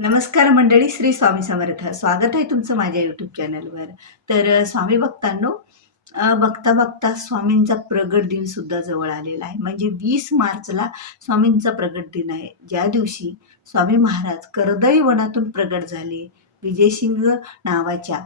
नमस्कार मंडळी श्री स्वामी समर्थ. स्वागत आहे तुमचं माझ्या यूट्यूब चॅनलवर तर स्वामी भक्तांनो बघता बघता स्वामींचा प्रगट दिन सुद्धा जवळ आलेला आहे. म्हणजे वीस मार्चला स्वामींचा प्रगट दिन आहे. ज्या दिवशी स्वामी महाराज करदई वनातून प्रगट झाले. विजयसिंग नावाच्या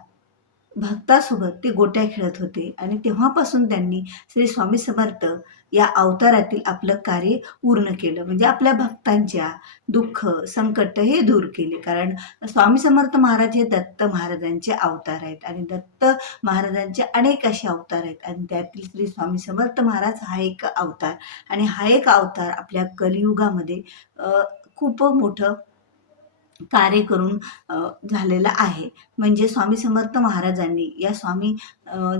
भक्तासोबत ते गोट्या खेळत होते आणि तेव्हापासून त्यांनी श्री स्वामी समर्थ या अवतारातील आपलं कार्य पूर्ण केलं. म्हणजे आपल्या भक्तांच्या दुःख संकट हे दूर केले. कारण स्वामी समर्थ महाराज हे दत्त महाराजांचे अवतार आहेत आणि दत्त महाराजांचे अनेक असे अवतार आहेत आणि त्यातील श्री स्वामी समर्थ महाराज हा एक अवतार. आणि हा एक अवतार आपल्या कलियुगामध्ये खूप मोठं कार्य करून झालेला झालेलं आहे. म्हणजे स्वामी समर्थ महाराजांनी या स्वामी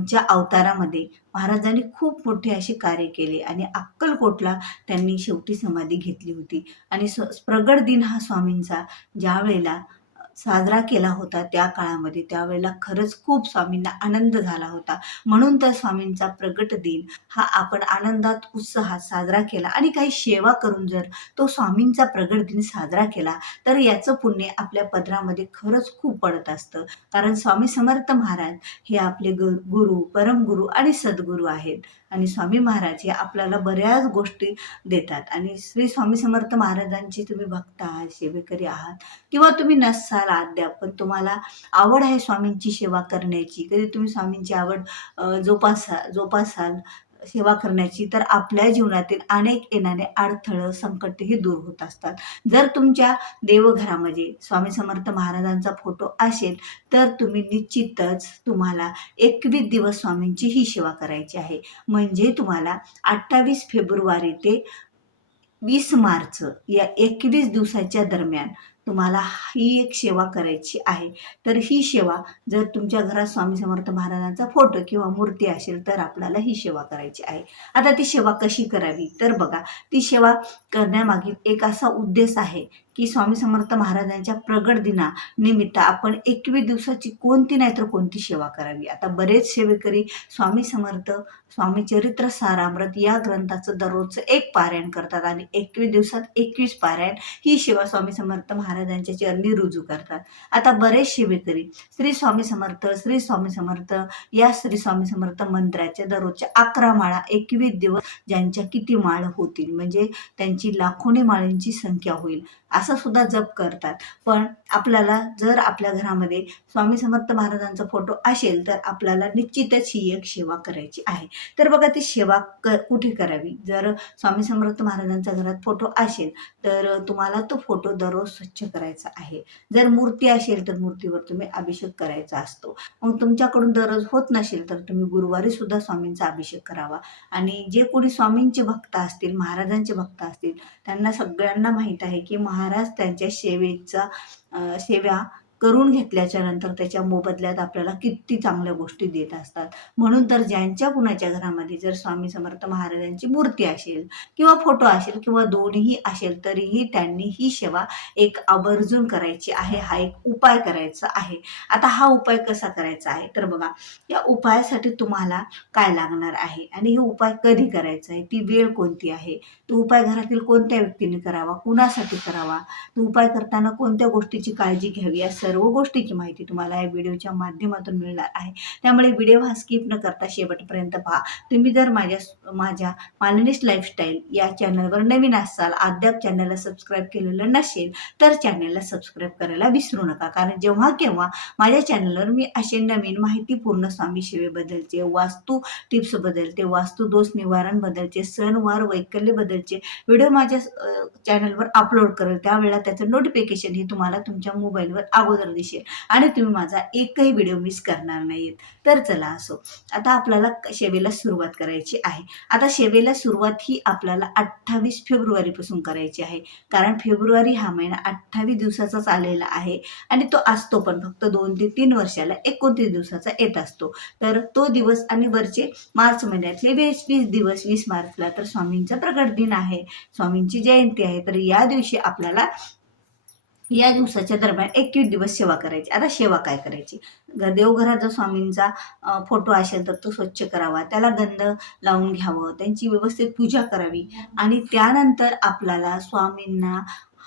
च्या अवतारामध्ये महाराजांनी खूप मोठे असे कार्य केले आणि अक्कलकोटला त्यांनी शेवटी समाधी घेतली होती. आणि स प्रगड दिन हा स्वामींचा ज्या वेळेला साजरा केला होता त्या काळामध्ये. त्यावेळेला खरंच खूप स्वामींना आनंद झाला होता. म्हणून तर स्वामींचा प्रगट दिन हा आपण आनंदात उत्साहात साजरा केला. आणि काही सेवा करून जर तो स्वामींचा प्रगट दिन साजरा केला तर याचं पुण्य आपल्या पदरामध्ये खरंच खूप पडत असतं. कारण स्वामी समर्थ महाराज हे आपले गुरु परमगुरु आणि सद्गुरू आहेत. आणि स्वामी महाराज हे आपल्याला बऱ्याच गोष्टी देतात. आणि श्री स्वामी समर्थ महाराजांची तुम्ही भक्त आहात सेवेकरी आहात किंवा तुम्ही नसाल अद्याप पण तुम्हाला आवड आहे स्वामींची सेवा करण्याची. कधी तुम्ही स्वामींची आवड जोपासा जोपासाल सेवा करण्याची तर आपल्या जीवनातील अनेक येणारे अडथळं संकटही दूर होत असतात. जर तुमच्या देवघरामध्ये स्वामी समर्थ महाराजांचा फोटो असेल तर तुम्ही निश्चितच तुम्हाला एकवीस दिवस स्वामींची ही सेवा करायची आहे. म्हणजे तुम्हाला अठ्ठावीस फेब्रुवारी ते वीस मार्च या एकवीस दिवसाच्या दरम्यान तुम्हाला ही एक सेवा करायची आहे. तर ही सेवा जर तुमच्या घरात स्वामी समर्थ महाराजांचा फोटो किंवा मूर्ती असेल तर आपल्याला ही सेवा करायची आहे. आता ती सेवा कशी करावी? तर बघा ती सेवा करण्यामागील एक असा उद्देश आहे की स्वामी समर्थ महाराजांच्या प्रगट दिना निमित्त आपण एकवीस दिवसाची कोणती नाही तर कोणती सेवा करावी. आता बरेच सेवेकरी स्वामी समर्थ स्वामी चरित्र सारामृत या ग्रंथाचं दररोजचं एक पारायण करतात आणि एकवीस दिवसात एकवीस पारायण ही सेवा स्वामी समर्थ महाराजांच्या चरणी रुजू करतात. आता बरेच सेवेकरी श्री स्वामी समर्थ श्री स्वामी समर्थ या श्री स्वामी समर्थ मंत्राच्या दररोजच्या अकरा माळा एकवीस दिवस ज्यांच्या किती माळ होतील? म्हणजे त्यांची लाखोनी माळींची संख्या होईल. असं सुद्धा जप करतात. पण आपल्याला जर आपल्या घरामध्ये स्वामी समर्थ महाराजांचा फोटो असेल तर आपल्याला निश्चितच ही एक सेवा करायची आहे. तर बघा ती सेवा क कुठे करावी? जर स्वामी समर्थ महाराजांच्या घरात फोटो असेल तर तुम्हाला तो फोटो दररोज स्वच्छ करायचा आहे. जर मूर्ती असेल तर मूर्तीवर तुम्ही अभिषेक करायचा असतो. मग तुमच्याकडून दररोज होत नसेल तर तुम्ही गुरुवारी सुद्धा स्वामींचा अभिषेक करावा. आणि जे कोणी स्वामींचे भक्त असतील महाराजांचे भक्त असतील त्यांना सगळ्यांना माहीत आहे की महा महाराज त्यांच्या सेवेचा सेवा करून घेतल्याच्या नंतर त्याच्या मोबदल्यात आपल्याला किती चांगल्या गोष्टी देत असतात. म्हणून तर ज्यांच्या कुणाच्या घरामध्ये जर स्वामी समर्थ महाराजांची मूर्ती असेल किंवा फोटो असेल किंवा दोन्ही असेल तरीही त्यांनी ही सेवा एक आवर्जून करायची आहे. हा एक उपाय करायचा आहे. आता हा उपाय कसा करायचा आहे? तर बघा या उपायासाठी तुम्हाला काय लागणार आहे? आणि हे उपाय कधी करायचा आहे? ती वेळ कोणती आहे? तो उपाय घरातील कोणत्या व्यक्तीने करावा? कुणासाठी करावा? तो उपाय करताना कोणत्या गोष्टीची काळजी घ्यावी? या सर्व गोष्टीची माहिती तुम्हाला या व्हिडिओच्या माध्यमातून मिळणार आहे. त्यामुळे व्हिडिओ हा स्किप न करता शेवटपर्यंत पहा. तुम्ही जर माझ्या माझ्या मालनिस्ट लाईफस्टाईल या चॅनलवर नवीन असाल अद्याप चॅनलला सबस्क्राईब केलेलं नसेल तर चॅनलला सबस्क्राईब करायला विसरू नका. कारण जेव्हा केव्हा माझ्या चॅनलवर मी असे नवीन माहितीपूर्ण स्वामी सेवेबद्दलचे वास्तू टिप्स बदलते वास्तू दोष निवारण बदलचे सणवार वैकल्य बदलचे व्हिडिओ माझ्या चॅनलवर अपलोड करेल त्यावेळेला त्याचं नोटिफिकेशन हे तुम्हाला तुमच्या मोबाईलवर अगोदर दिसेल आणि तुम्ही माझा एकही व्हिडिओ मिस करणार नाहीत. तर चला असो. आता आपल्याला शेवेला सुरुवात करायची आहे. आता शेवेला सुरुवात ही आपल्याला अठ्ठावीस फेब्रुवारीपासून करायची आहे. कारण फेब्रुवारी हा महिना अठ्ठावीस दिवसाचाच आलेला आहे. आणि तो असतो पण फक्त दोन ते तीन वर्षाला एकोणतीस दिवसाचा येत असतो. तर तो दिवस आणि वरचे मार्च महिन्यातले वीस वीस दिवस वीस मार्चला तर स्वामींचा प्रगट दिन आहे. स्वामींची जयंती आहे. तर या दिवशी आपल्याला या दिवसाच्या दरम्यान एकवीस दिवस सेवा करायची. आता सेवा काय करायची? देवघरात जर स्वामींचा फोटो असेल तर तो स्वच्छ करावा. त्याला गंध लावून घ्यावं. त्यांची व्यवस्थित पूजा करावी. आणि त्यानंतर आपल्याला स्वामींना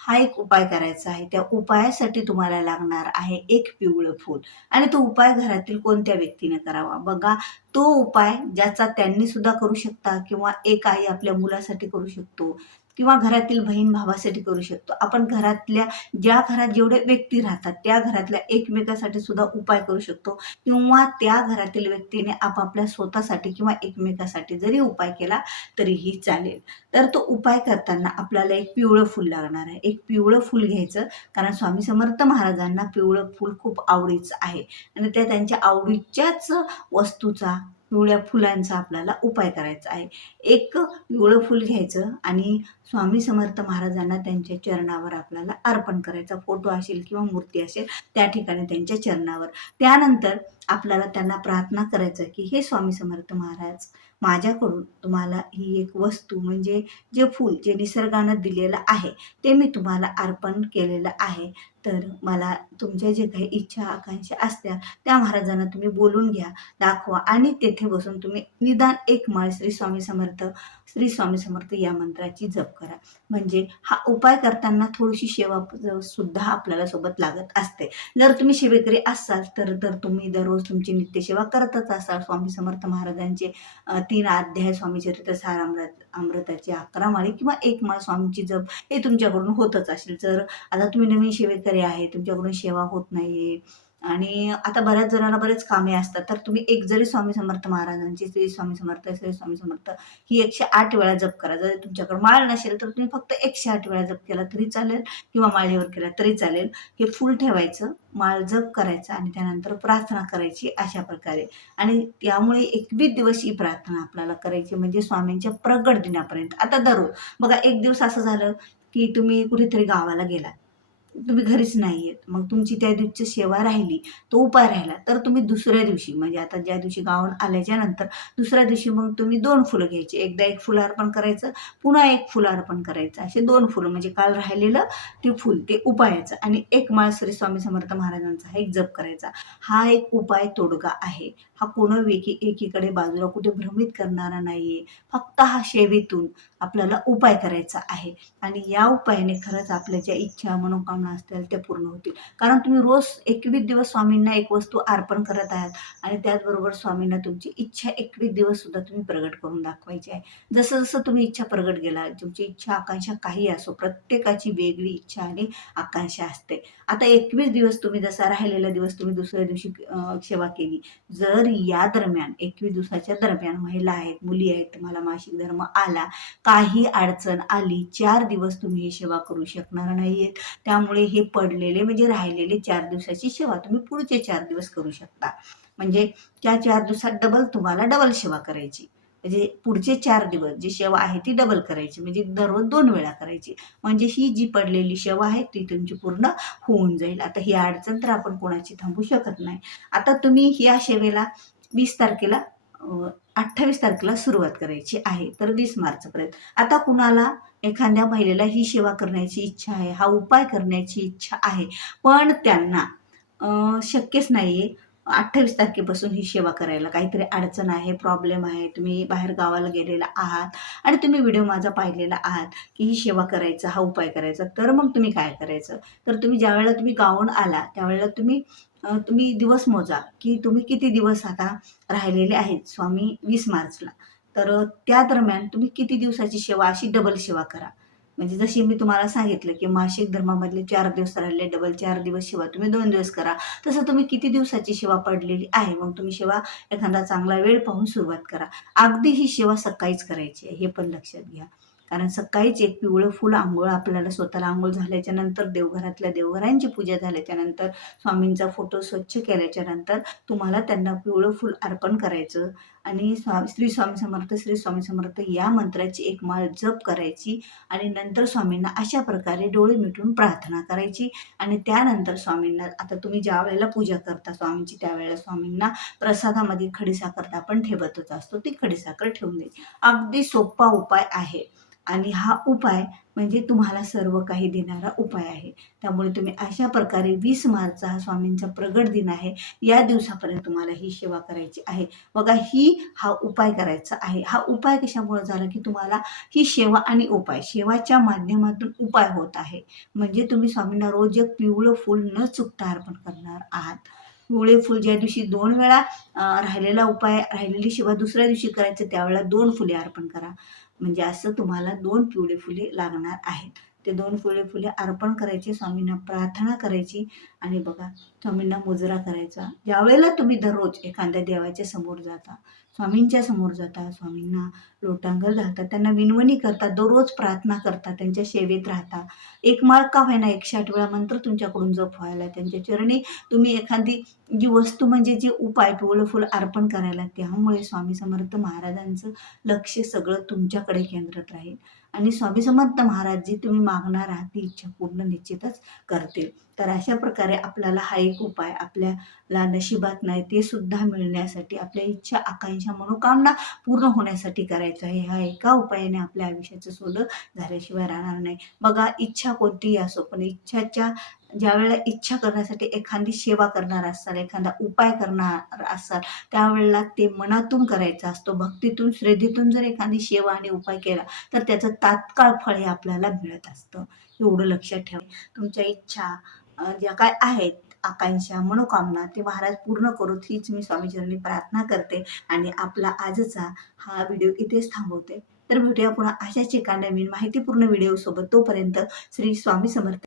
हा एक उपाय करायचा आहे. त्या उपायासाठी तुम्हाला लागणार आहे एक पिवळं फूल. आणि तो उपाय घरातील कोणत्या व्यक्तीने करावा? बघा तो उपाय ज्याचा त्यांनी सुद्धा करू शकता किंवा एक आई आपल्या मुलासाठी करू शकतो. किंवा घरातील बहीण भावासाठी करू शकतो. आपण घरातल्या ज्या घरात जेवढे व्यक्ती राहतात त्या घरातल्या एकमेकासाठी सुद्धा उपाय करू शकतो. किंवा त्या घरातील व्यक्तीने आपापल्या स्वतःसाठी किंवा एकमेकासाठी जरी उपाय केला तरीही चालेल. तर तो उपाय करताना आपल्याला एक पिवळं फूल लागणार आहे. एक पिवळं फूल घ्यायचं कारण स्वामी समर्थ महाराजांना पिवळं फूल खूप आवडीचं आहे. आणि त्या त्यांच्या आवडीच्याच वस्तूचा पिवळ्या फुलांचा आपल्याला उपाय करायचा आहे. एक पिवळं फूल घ्यायचं आणि स्वामी समर्थ महाराजांना त्यांच्या चरणावर आपल्याला अर्पण करायचा. फोटो असेल किंवा मूर्ती असेल त्या ठिकाणी त्यांच्या चरणावर. त्यानंतर आपल्याला त्यांना प्रार्थना करायचं की हे स्वामी समर्थ महाराज माझ्याकडून तुम्हाला ही एक वस्तू म्हणजे जे फूल जे निसर्गानं दिलेलं आहे ते मी तुम्हाला अर्पण केलेलं आहे. तर मला तुमच्या जे काही इच्छा आकांक्षा असत्या त्या महाराजांना तुम्ही बोलून घ्या दाखवा. आणि तेथे बसून तुम्ही निदान एक माळ श्री स्वामी समर्थ श्री स्वामी समर्थ या मंत्राची जप करा. म्हणजे हा उपाय करताना थोडीशी सेवा सुद्धा आपल्याला सोबत लागत असते. जर तुम्ही सेवेकरी असाल तर तर तुम्ही दररोज तुमची नित्यसेवा करतच असाल. स्वामी समर्थ महाराजांचे तीन अध्याय स्वामी चरित्र सार अमृत अमृताची अकरा माळी किंवा एक माळ स्वामीची जप हे तुमच्याकडून होतच असेल. जर आता तुम्ही नवीन सेवेकरी आहे तुमच्याकडून सेवा होत नाही आहे आणि आता बऱ्याच जणांना बरेच कामे असतात. तर तुम्ही एक जरी स्वामी समर्थ महाराजांची श्री स्वामी समर्थ श्री स्वामी समर्थ ही एकशे आठ वेळा जप करा. जर तुमच्याकडे माळ नसेल तर तुम्ही फक्त एकशे आठ वेळा जप केला तरी चालेल किंवा माळेवर केला तरी चालेल. हे फुल ठेवायचं माळ जप करायचं आणि त्यानंतर प्रार्थना करायची अशा प्रकारे. आणि त्यामुळे एकवीस दिवस ही प्रार्थना आपल्याला करायची म्हणजे स्वामींच्या प्रगट दिनापर्यंत. आता दररोज. बघा एक दिवस असं झालं की तुम्ही कुठेतरी गावाला गेलात. तुम्ही घरीच नाही आहेत मग तुमची त्या दिवशी सेवा राहिली तो उपाय राहिला तर तुम्ही दुसऱ्या दिवशी म्हणजे आता ज्या दिवशी गावाहून आल्याच्यानंतर दुसऱ्या दिवशी मग तुम्ही दोन फुलं घ्यायची. एकदा एक फुलं अर्पण करायचं पुन्हा एक फुलं अर्पण करायचं. असे दोन फुलं म्हणजे काल राहिलेलं ते फुल ते उपायाचं. आणि एक माळ श्री स्वामी समर्थ महाराजांचा हा एक जप करायचा. हा एक उपाय तोडगा आहे. हा कोण वेकी एकीकडे बाजूला कुठे भ्रमित करणारा नाहीये. फक्त हा सेवेतून आपल्याला उपाय करायचा आहे. आणि या उपायाने खरंच आपल्या ज्या इच्छा मनोकामना असतील त्या पूर्ण होतील. कारण तुम्ही रोज एकवीस दिवस स्वामींना एक वस्तू अर्पण करत आहात आणि त्याचबरोबर स्वामींना तुमची इच्छा एकवीस दिवस सुद्धा तुम्ही प्रगट करून दाखवायची आहे. जसं जसं तुम्ही इच्छा प्रगट केला तुमची इच्छा आकांक्षा काही असो प्रत्येकाची वेगळी इच्छा आणि आकांक्षा असते. आता एकवीस दिवस तुम्ही जसा राहिलेला दिवस तुम्ही दुसऱ्या दिवशी सेवा केली. जर या दरम्यान एकवीस दिवसाच्या दरम्यान महिला आहेत मुली आहेत तुम्हाला मासिक धर्म आला काही अडचण आली चार दिवस तुम्ही ही सेवा करू शकणार नाहीयेत. त्यामुळे हे पडलेले म्हणजे राहिलेले चार दिवसाची सेवा तुम्ही पुढचे चार दिवस करू शकता. म्हणजे त्या चार दिवसात डबल तुम्हाला डबल सेवा करायची. म्हणजे पुढचे चार दिवस जी सेवा आहे ती डबल करायची. म्हणजे दररोज दोन वेळा करायची. म्हणजे ही जी पडलेली सेवा आहे ती तुमची पूर्ण होऊन जाईल. आता ही अडचण तर आपण कोणाची थांबू शकत नाही. आता तुम्ही या सेवेला वीस तारखेला अठ्ठावीस तारखेला सुरुवात करायची आहे तर वीस मार्चपर्यंत. आता कुणाला? एखाद्या महिलेला ही सेवा करण्याची इच्छा आहे हा उपाय करण्याची इच्छा आहे. पण त्यांना शक्यच नाही आहे अठ्ठावीस तारखेपासून ही सेवा करायला काहीतरी अडचण आहे प्रॉब्लेम आहे. तुम्ही बाहेर गावाला गेलेला आहात आणि तुम्ही व्हिडिओ माझा पाहिलेला आहात की ही सेवा करायचा हा उपाय करायचा तर मग तुम्ही काय करायचं? तर तुम्ही ज्यावेळेला तुम्ही गावून आला त्यावेळेला तुम्ही तुम्ही दिवस मोजा की तुम्ही किती दिवस आता राहिलेले आहेत? स्वामी वीस मार्चला. तर त्या दरम्यान तुम्ही किती दिवसाची सेवा अशी डबल सेवा करा. म्हणजे जशी मी तुम्हाला सांगितलं की मासिक धर्मामधले चार दिवस राहिले डबल चार दिवस सेवा तुम्ही दोन दिवस करा. तसं तुम्ही किती दिवसाची सेवा पडलेली आहे मग तुम्ही सेवा एखादा चांगला वेळ पाहून सुरुवात करा. अगदी ही सेवा सकाळीच करायची आहे हे पण लक्षात घ्या. कारण सकाळीच एक पिवळं फुल आंघोळ आपल्याला स्वतःला आंघोळ झाल्याच्यानंतर देवघरातल्या देवघरांची पूजा झाल्याच्यानंतर स्वामींचा फोटो स्वच्छ केल्याच्यानंतर तुम्हाला त्यांना पिवळं फुल अर्पण करायचं. आणि स्वा श्री स्वामी समर्थ श्री स्वामी समर्थ या मंत्राची एक माळ जप करायची आणि नंतर स्वामींना अशा प्रकारे डोळे मिटून प्रार्थना करायची. आणि त्यानंतर स्वामींना आता तुम्ही ज्या वेळेला पूजा करता स्वामींची त्यावेळेला स्वामींना प्रसादामध्ये खडीसाखर तर आपण ठेवतच असतो. ती खडीसाखर ठेवून द्यायची. अगदी सोपा उपाय आहे. आणि हा उपाय म्हणजे तुम्हाला सर्व काही देणारा उपाय आहे. त्यामुळे तुम्ही अशा प्रकारे वीस मार्चचा हा स्वामींचा प्रगट दिन आहे. या दिवसापर्यंत तुम्हाला ही सेवा करायची आहे. बघा ही हा उपाय करायचा आहे. हा उपाय कशामुळे झाला की तुम्हाला ही सेवा आणि उपाय सेवाच्या माध्यमातून उपाय होत आहे. म्हणजे तुम्ही स्वामींना रोज एक पिवळं फूल न चुकता अर्पण करणार आहात. पिवळे फुल ज्या दिवशी दोन वेळा राहिलेला उपाय राहिलेली सेवा दुसऱ्या दिवशी करायचं त्यावेळेला दोन फुले अर्पण करा. म्हणजे असं तुम्हाला दोन पिवळे फुले लागणार आहेत. ते दोन पिवळे फुले अर्पण करायचे स्वामींना प्रार्थना करायची आणि बघा स्वामींना मुजरा करायचा. ज्यावेळेला तुम्ही दररोज एखाद्या देवाच्या समोर जाता स्वामींच्या समोर जाता स्वामींना लोटांगल घालतात त्यांना विनवणी करता दररोज प्रार्थना करता त्यांच्या सेवेत राहतात. एक माळ का होईना एकशे आठ वेळा मंत्र तुमच्याकडून जप व्हायला त्यांच्या चरणी तुम्ही एखादी जी वस्तू म्हणजे जे उपाय पिवळं फुल अर्पण करायला त्यामुळे स्वामी समर्थ महाराजांचं लक्ष सगळं तुमच्याकडे केंद्रित राहील. आणि स्वामी समर्थ महाराज जी तुम्ही मागणार आहात ती इच्छा पूर्ण निश्चितच करतील. तर अशा प्रकारे आपल्याला हा एक उपाय आपल्याला नशिबात नाही ते सुद्धा मिळण्यासाठी आपल्या इच्छा आकांक्षा मनोकामना पूर्ण होण्यासाठी करायचं आहे. ह्या एका उपायाने आपल्या आयुष्याचं सोलं झाल्याशिवाय राहणार नाही. बघा इच्छा कोणतीही असो पण इच्छाच्या ज्या वेळेला इच्छा करण्यासाठी एखादी सेवा करणार असाल एखादा उपाय करणार असाल त्यावेळेला ते मनातून करायचा असतो. भक्तीतून श्रद्धेतून जर एखादी सेवा आणि उपाय केला तर त्याचं तात्काळ फळ हे आपल्याला मिळत असतं. एवढं लक्षात ठेवा. तुमच्या इच्छा ज्या काय आहेत आकांक्षा मनोकामना ते महाराज पूर्ण करू हीच मी स्वामीचरणी प्रार्थना करते आणि आपला आजचा हा व्हिडिओ इथेच थांबवते. तर भेटूया पुन्हा अशाच एका नवीन माहितीपूर्ण व्हिडिओ सोबत तोपर्यंत श्री स्वामी समर्थ